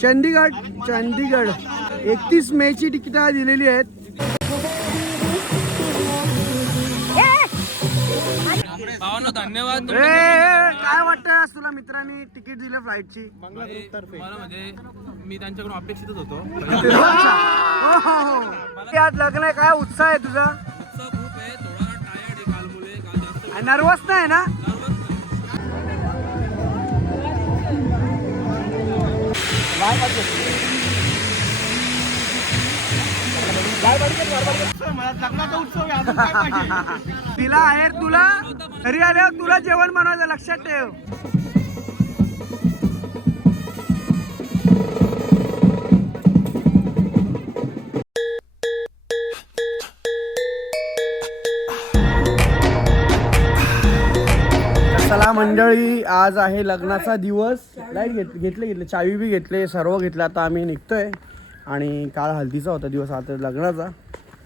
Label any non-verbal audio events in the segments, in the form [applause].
चंदीगड चंदीगड एकतीस मे ची तिकीट दिलेली आहेत. धन्यवाद काय वाटतं आज तुला मित्रांनी तिकीट दिलं फ्लाईटची? मला म्हणजे मी त्यांच्याकडून अपेक्षितच होतो. हो, हो, हो. आज लग्न आहे काय उत्साह आहे तुझा? उत्साह खूप आहे थोडा टायर्ड आहे काल मुले काल जास्त नर्वस नाही ना? तिला आहेर तुला? घरी आल्यावर तुला जेवण बनवायचं लक्षात ठेव. मंडळी आज आहे लग्नाचा दिवस. लाइट घेत घेतले घेतले. चावी बी घेतले सर्व घेतलं. आता आम्ही निघतोय. आणि काल हल्दीचा होता दिवस आता लग्नाचा.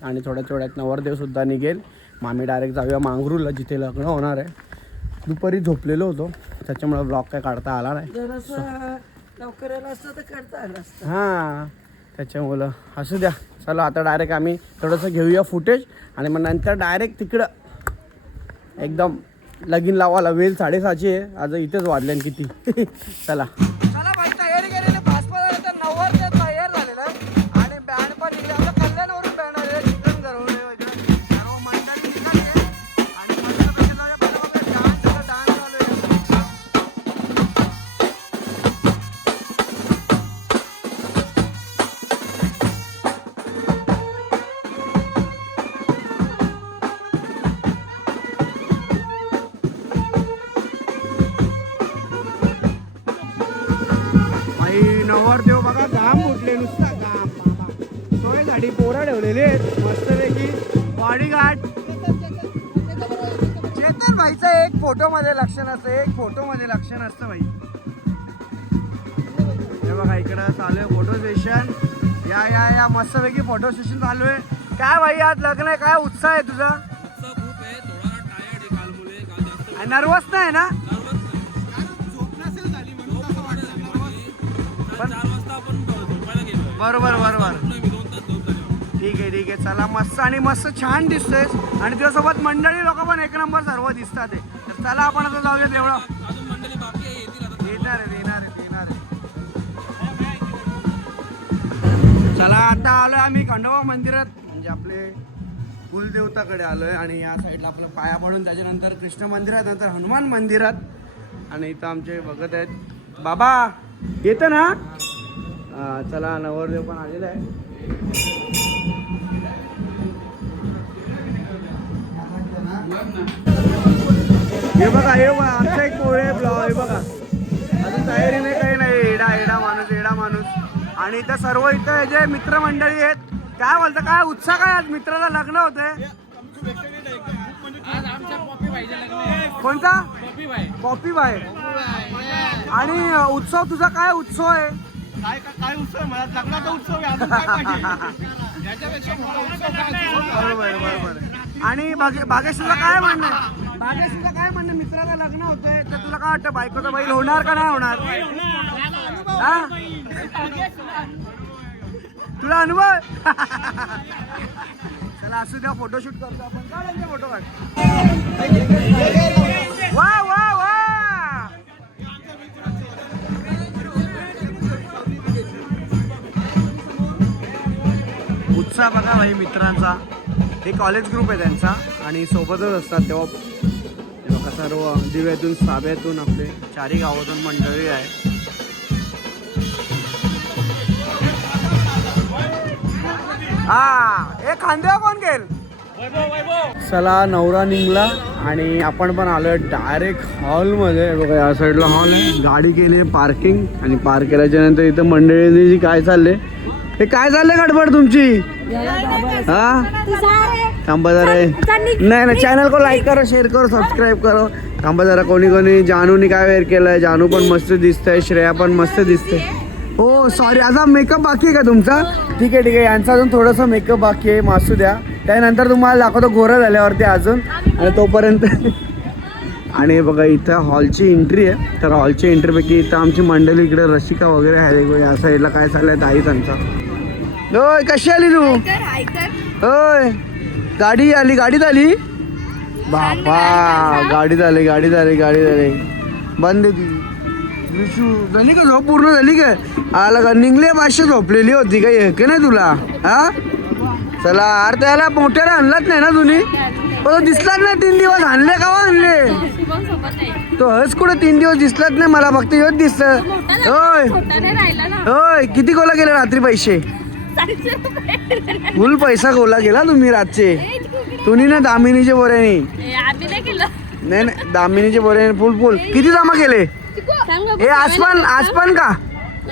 आणि थोड्या थोड्यात नवरदेव सुद्धा निघेल. मग आम्ही डायरेक्ट जाऊया मांगरूला जिथे लग्न होणार आहे. दुपारी झोपलेलो होतो. त्याच्यामुळे ब्लॉग काय काढता आला नाही. हां. त्याच्यामुळं असू द्या. चला आता डायरेक्ट आम्ही थोडंसं घेऊया फुटेज आणि मग नंतर डायरेक्ट तिकडं. एकदम. लगीन लावायला वेल साडेसहाशे आहे. आज इथेच वाजल्यान किती. [laughs] चला. फोटोमध्ये लक्ष नसतं एक फोटोमध्ये लक्ष नसतं भाई हे बघा इकडं चालू आहे फोटो सेशन या या या मस्तपैकी फोटो सेशन चालू आहे. काय भाई आज लग्न आहे काय उत्साह आहे तुझा? नर्वस नाही ना? बरोबर बरोबर. ठीक आहे ठीक आहे. चला मस्त आणि मस्त छान दिसतोय आणि त्यासोबत मंडळी लोक पण एक नंबर सर्व दिसतात आहे. चला आपण आता जाऊया तेवढं अजून मंडळी बाकी आहे येतील आता. येणार आहे येणार आहे येणार आहे चला आता आलोय आम्ही खंडोबा मंदिरात. म्हणजे आपले कुलदेवताकडे आलोय आणि या साईडला आपलं पाया पडून त्याच्यानंतर कृष्ण मंदिरात नंतर हनुमान मंदिरात. आणि इथं आमचे बघत आहेत. बाबा येतं ना? चला नवरदेव पण आलेला आहे हे बघा हे बघा आमचा एक पोळे ब्लॉग हे बघा. अजून तयारी नाही काही नाही. एडा एडा माणूस एडा माणूस. आणि इथं सर्व इथं जे मित्रमंडळी आहेत काय बोलतं काय उत्साह काय आज? मित्राला लग्न होतंय. आज आमच्या पॉपी पाहिजे लग्न कोणता? कॉपी बाय आणि उत्सव तुझा काय उत्सव आहे? काय काय उत्सव मला लग्नाचा उत्सव याच्यापेक्षा? बरोबर बरोबर आणि भागे भागेश तुझं काय म्हणणं भागेश तुझं काय म्हणणं? मित्राचं लग्न होतंय तर तुला काय वाटतं बायकोचा बैल होणार का नाही होणार? हा? तुला अनुभव? चला असू द्या फोटोशूट करतो आपण. काढायचे फोटो काढ. वा वा वा! उत्साह बघा भाई मित्रांचा. हे कॉलेज ग्रुप आहे त्यांचा आणि सोबतच असतात तेव्हा बघा सर्व दिव्यातून साब्यातून आपले चारी गावातून मंडळी आहे. हा खांद्या कोण गेल चला नवरा निघला आणि आपण पण आलोय डायरेक्ट हॉलमध्ये हे बघा या साईडला हॉल आहे. गाडी केली आहे पार्किंग आणि पार्क केल्याच्यानंतर इथं मंडळींनी जी काय चालले हे काय चाललंय गडबड तुमची? हा? थांबा जरा. नाही ना चॅनल को लाईक करा शेअर करो सबस्क्राईब करो. थांबा जरा कोणी कोणी जानूनी काय वेअर केलंय? जानू पण मस्त दिसतंय श्रेया पण मस्त दिसते हो सॉरी असा मेकअप बाकी आहे का तुमचा? ठीक आहे ठीक आहे. यांचा अजून थोडासा मेकअप बाकी आहे मासू द्या. त्यानंतर तुम्हाला दाखवतो घोरं झाल्यावरती अजून. आणि तोपर्यंत आणि बघा इथं हॉलची एंट्री आहे. तर हॉलची एंट्रीपैकी इथं आमची मंडळी इकडे रसिका वगैरे आहे. या साईडला काय चाललंय दाई त्यांचा. होय कशी आली तू? होय गाडी आली गाडीत आली? बापा गाडीत आली गाडीत आली गाडीत आली. बंद विशू झाली का झोप? पूर्ण झाली काय आला का? निघले पाचशे झोपलेली होती काही हे की नाही तुला? हा? चला अरे त्याला मोठ्याला आणलाच नाही ना तुम्ही तो दिसलाच नाही तीन दिवस आणले का आणले? तो हस कुठं तीन दिवस दिसलाच नाही मला फक्त हेच दिसत. होय होय किती कोला गेले रात्री पैसे? फुल पैसा गोला गेला तुम्ही रातचे. तुम्ही ना दामिनीचे बोऱ्यानी नाही नाही नाही दामिनीचे बोऱ्यानी फुल फुल. किती जमा केले? हे आज पण का?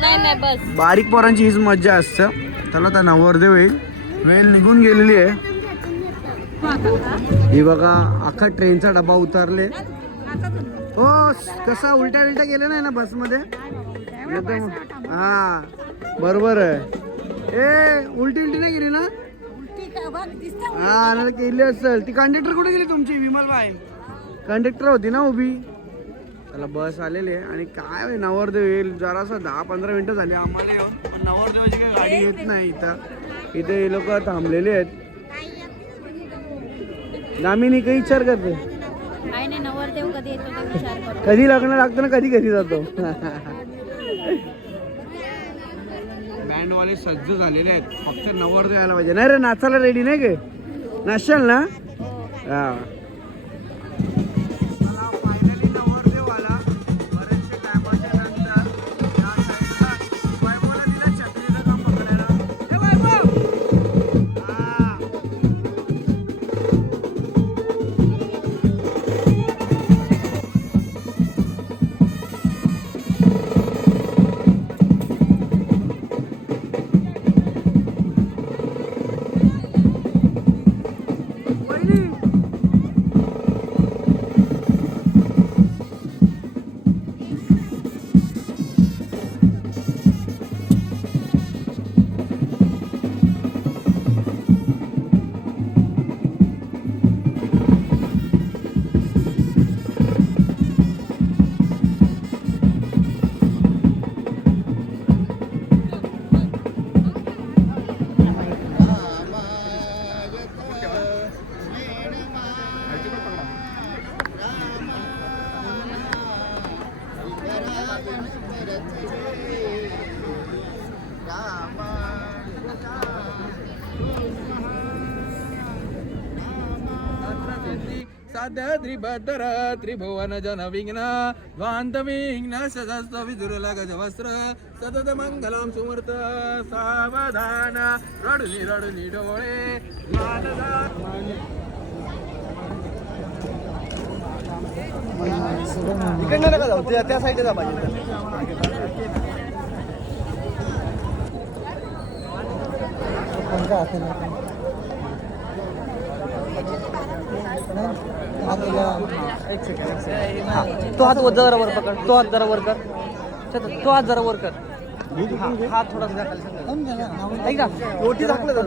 नाही नाही बस. बारीक पोरांची हीच मज्जा असतं. त्याला तर नवरदेव येईल वेळ निघून गेलेली आहे. ही बघा अख्खा ट्रेनचा डबा उतारले. हो कसा उलट्या उलट्या गेले नाही ना बसमध्ये हा बरोबर आहे. ए उलटी उलटी नाही गेली ना? हा नाही केली असेल. ती कंडक्टर कुठे गेली तुमची? विमल बाय कंडक्टर होती ना उभी? त्याला बस आलेली आहे. आणि काय नवरदेव? येईल जरासं दहा पंधरा मिनिटं झाली आम्हाला येऊन. पण नवरदेवाची काही गाडी येत नाही इथं. इथे हे लोक थांबलेले आहेत. दामिनी काही करते? कधी विचार करतो. कधी लग्न लागतं ना कधी कधी जातो. [laughs] बँडवाले सज्ज झालेले आहेत. फक्त नवरदेव यायला पाहिजे. नाही रे नाचायला रेडी नाही गे नाचशाल ना? हा. त्रिभद्र त्रिभुवन जन विघ्न ध्वांत विघ्न सदस्व विदुरला गजवस्त्र सतत मंगलम सुमूर्त सावधान रडुनी रडुनी डोळे इकडनं नका जाऊ त्या- साईडला जा तो हात वर जरा वर पकड. तो हात जरा वर कर. तो हात जरा वर कर. हा, हात थोडासा. ऐक मोठी झाकलं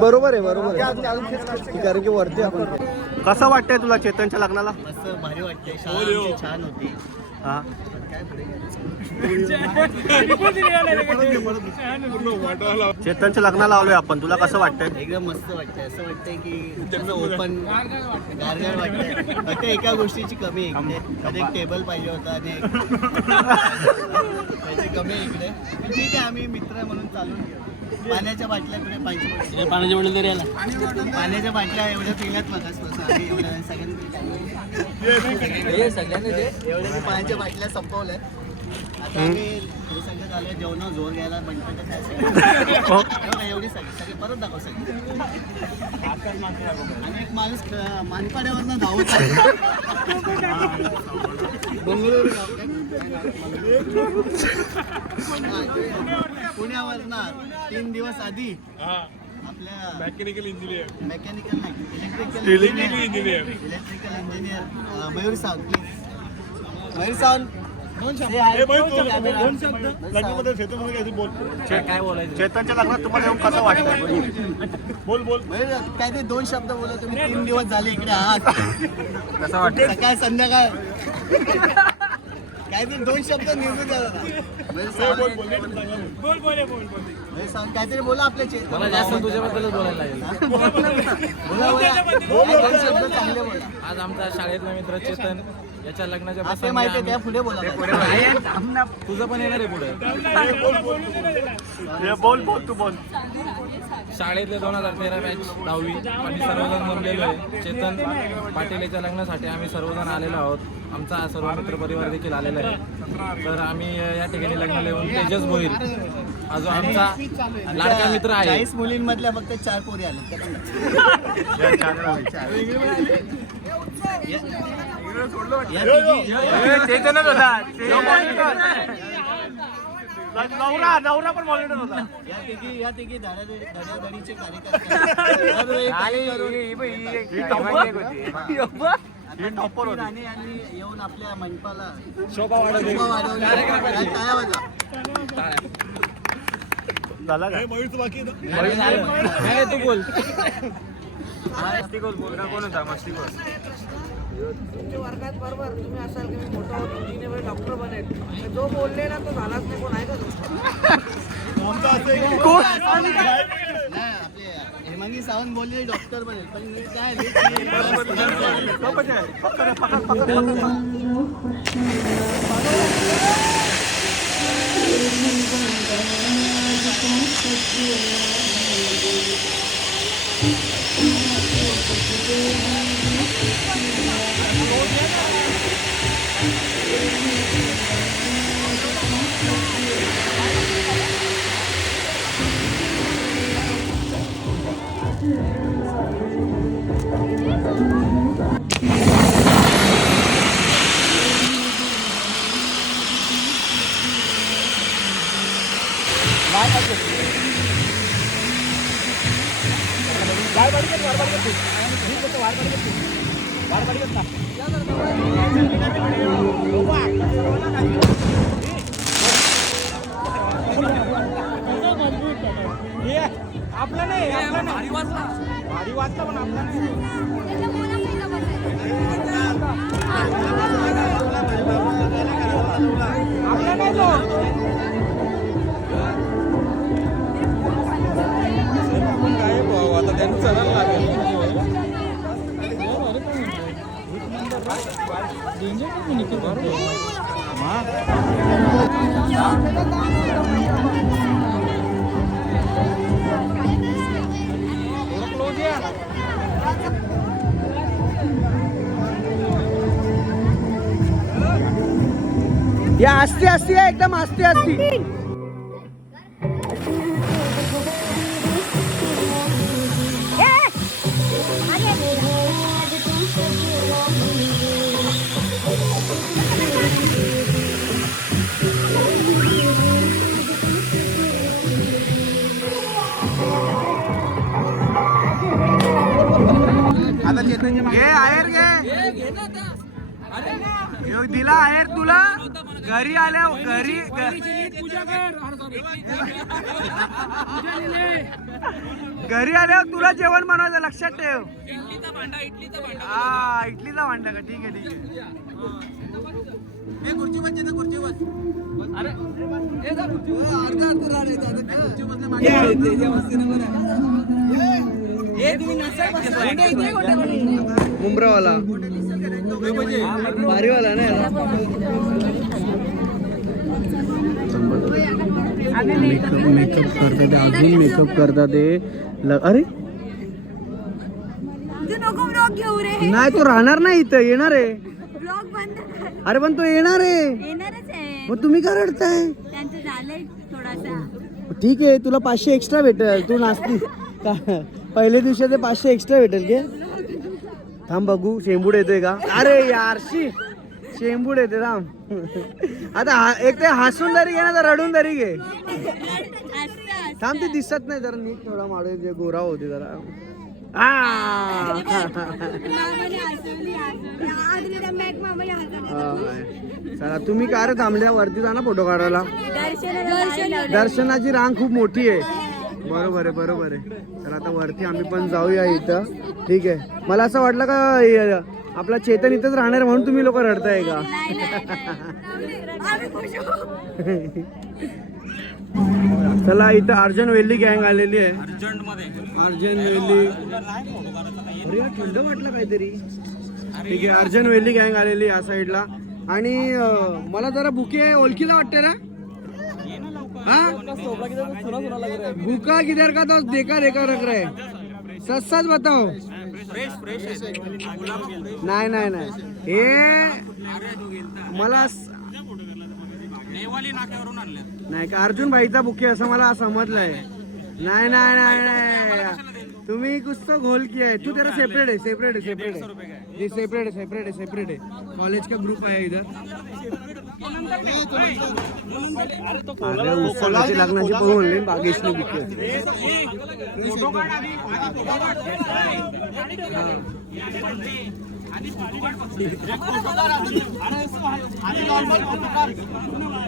बरोबर आहे बरोबर आहे. कारण की वरती आपण कसं वाटतंय तुला चेतनच्या लग्नाला? मस्त भारी वाटते शाळा छान होती. हा. चेतनच्या लग्नाला आलोय आपण. तुला कसं वाटतंय? एकदम मस्त वाटतंय. असं वाटतंय की त्याचं ओपन गारगार वाटतंय. फक्त एका गोष्टीची कमी आहे इकडे. एक टेबल पाहिजे होता आणि एक त्याची कमी आहे इकडे. पण ठीक आहे आम्ही मित्र म्हणून चालून घेऊ. पाण्याच्या बाटल्या पाहिजे पाण्याच्या बाटल्या तरी पाण्याच्या बाटल्या एवढ्या पिल्यात मगाच आम्ही एवढ्या सगळ्यांनी एवढ्या मी पाण्याच्या बाटल्या संपवल्या. आता आम्ही हे सगळं झालं जेवण जोर घ्यायला म्हणतो काय एवढी सगळी. सगळी परत दाखव सगळी. आणि एक माणूस मानपाड्यावरनं धावत बंगळुरू पुण्यावरनं. तीन दिवस आधी. आपल्या मेकॅनिकल इंजिनियर मेकॅनिकल नाही electrical engineer electrical engineer Mayur Sawant please Mayur Sawant काय बोलायचं? चेतनच्या लग्नात तुम्हाला येऊन कसं वाटतं बोल बोल. काय ते दोन शब्द बोला तुम्ही. तीन दिवस झाले इकडे आहात. कसं वाटतं सकाळ संध्याकाळ. काय ते दोन शब्द निघून जातात काहीतरी बोला आपल्या चेतन मला जास्त तुझ्याबद्दलच बोलायला लागेल. बोला, बोला. दोन शब्द चांगले बोला. आज आमचा शाळेतला मित्र चेतन याच्या लग्नाच्या ते माहिती आहे त्या पुढे बोला तुझं पण येणार आहे पुढे. बोल बोल तू बोल. शाळेतले दोन हजार तेरा बॅच दहावी. आम्ही सर्वजण जमलेलो आहे. चेतन पाटील याच्या लग्नासाठी आम्ही सर्वजण आलेलो आहोत. आमचा हा सर्व मित्र परिवार देखील आलेला आहे. तर आम्ही या ठिकाणी लग्नाला येऊन तेजस हा जो आमचा लाडका मित्र आहे. चाळीस मुलींमधल्या फक्त चार पोरी आल्या चेतनच होता. नवरा नवरा पण मॉनिटर होता. या तिघी या तिघी कार्यकर्ते टॉपर येऊन आपल्या मंडपाला शोभा वाढवली. काय टाळ्या वाजवा. झाला का? नाही, तू बोल. कोण होता? मस्ती तुमच्या वर्गात बरोबर तुम्ही असाल की मी मोठा होतो इंजिनियर डॉक्टर बनेल. जो बोललेला तो झालाच नाही कोण आहे का हेमांगी सावंत बोलले डॉक्टर बनेल. पण मी काय [laughs] आपला नाही आपला भारी वाचला पण आपला नाही आपला नाही या असती असती आहे एकदम असती असती घे आहेर घे. दिला आहेर तुला. घरी आल्या घरी घरी आल्यावर तुला जेवण बनवायचं लक्षात ठेव. हा इडलीचा भांडा का? ठीक आहे ठीक आहे. मुंब्रावाला भारीवाला ना मेकअप मेकअप करतात ते अजून मेकअप करतात अरे? नाही तो राहणार नाही इथं येणार आहे. अरे पण तो येणार आहे. येणारच आहे. मग तुम्ही का रडताय? त्यांचं झालंय थोडासा. ठीक आहे तुला पाचशे एक्स्ट्रा भेटेल. तू नाचती. का पहिल्या दिवशी ते पाचशे एक्स्ट्रा भेटेल के थांब बघू शेंबूड येतोय का? अरे यारशी शेंबूड येते थांब. आता हा- एक ते हसून तरी घे ना तर रडून तरी घे. थांब ते दिसत नाही जरा नीट थोडा माडू जे गोरा होते जरा. चला तुम्ही काय रे थांबल्या? वरती जा ना फोटो काढायला. दर्शन दर्शनाची रांग खूप मोठी आहे. बरोबर आहे बरोबर आहे. तर आता वरती आम्ही पण जाऊया इथं. ठीक आहे. मला असं वाटलं का आपला चेतन इथंच राहणार म्हणून तुम्ही लोक रडताय का? [laughs] चला इथं अर्जंट वेल्ली गँग आलेली आहे. अर्जंट वेल्ली. अरे थंड वाटलं काहीतरी. ठीक आहे अर्जंट वेल्ली गँग आलेली आहे या साईडला. आणि मला जरा बुके ओळखीला वाटते ना हा? भूका किधर का तो देखा देखा रख रहे सच सच बताओ। नाही नाही नाही। हे मला नाही का अर्जुन भाईचा बुके असं मला समजलंय. नाही नाही नाही नाही. तुम्ही कुछ तो घोल किया है तू तेरा सेपरेट है सेपरेट है सेपरेट है सेपरेट है सेपरेट है सेपरेट है कॉलेज का ग्रुप आहे इधर अरे लग्नाची पोरं म्हणले बागेशने बुके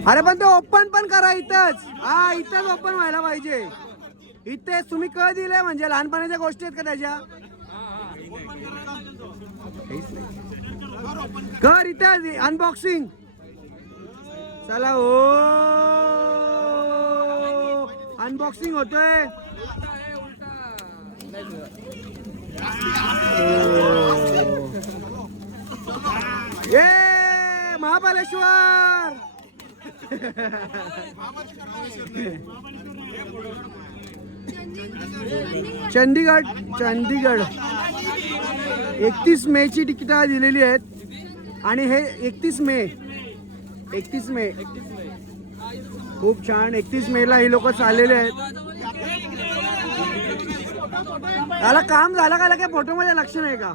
अरे पण ते ओपन पण करा इथंच. हा इथंच ओपन व्हायला पाहिजे. इथेच तुम्ही क दिले म्हणजे लहानपणाच्या गोष्टी आहेत का त्याच्या? कर इथे अनबॉक्सिंग चला हो. ओ अनबॉक्सिंग होतोय. ये महाबलेश्वर चंदीगड चंदीगड. एकतीस मे ची तिकीट दिलेली आहेत. आणि हे एकतीस मे. एकतीस मे. खूप छान. एकतीस मे ला हे लोक चाललेले आहेत. त्याला काम झालं का काय फोटो मध्ये लक्ष नाही का?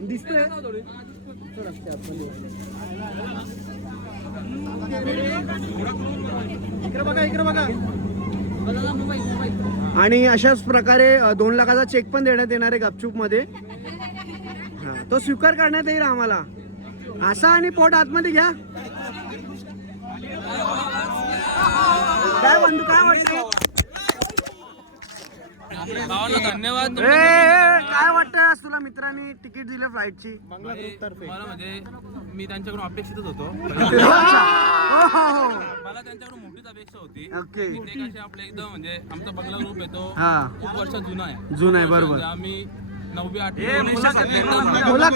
दिसतंय. आणि अशाच प्रकारे दोन लाखाचा चेक पण देण्यात येणार आहे गपचूपमध्ये हा, तो स्वीकार करण्यात येईल आम्हाला. असा आणि पोट आतमध्ये घ्या. काय बंधू काय वाटतं धन्यवाद. काय वाटतं आज तुला मित्रांनी तिकीट दिलं फ्लाईटची मला म्हणजे मी त्यांच्याकडून अपेक्षितच होतो. मला त्यांच्याकडून मोठीच अपेक्षा होती. ओके. की ते कसे आपले एकदम म्हणजे आमचा बंगला ग्रुप आहे तो हा. खूप वर्ष जुना आहे. जुना आहे बरोबर. आम्ही नववी हा.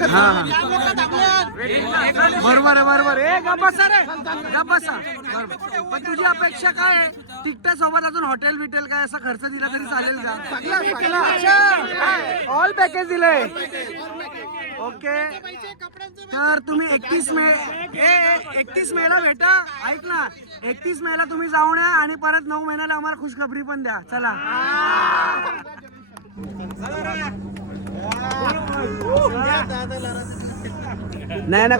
हा. बरोबर आहे बरोबर आहे. ए गप्प बसा रे. गप्प बसा. बरोबर. पण तुझी अपेक्षा काय? आहे तिकट्या सोबत अजून हॉटेल बिटेल काय? असा खर्च दिला तरी चालेल का? ऑल पॅकेज दिलंय ओके तर तुम्ही एकतीस मे एकतीस मे ला भेटा ऐक ना. एकतीस मे ला तुम्ही जाऊन या आणि परत नऊ महिन्याला आम्हाला खुशखबरी पण द्या. चला. नाही ना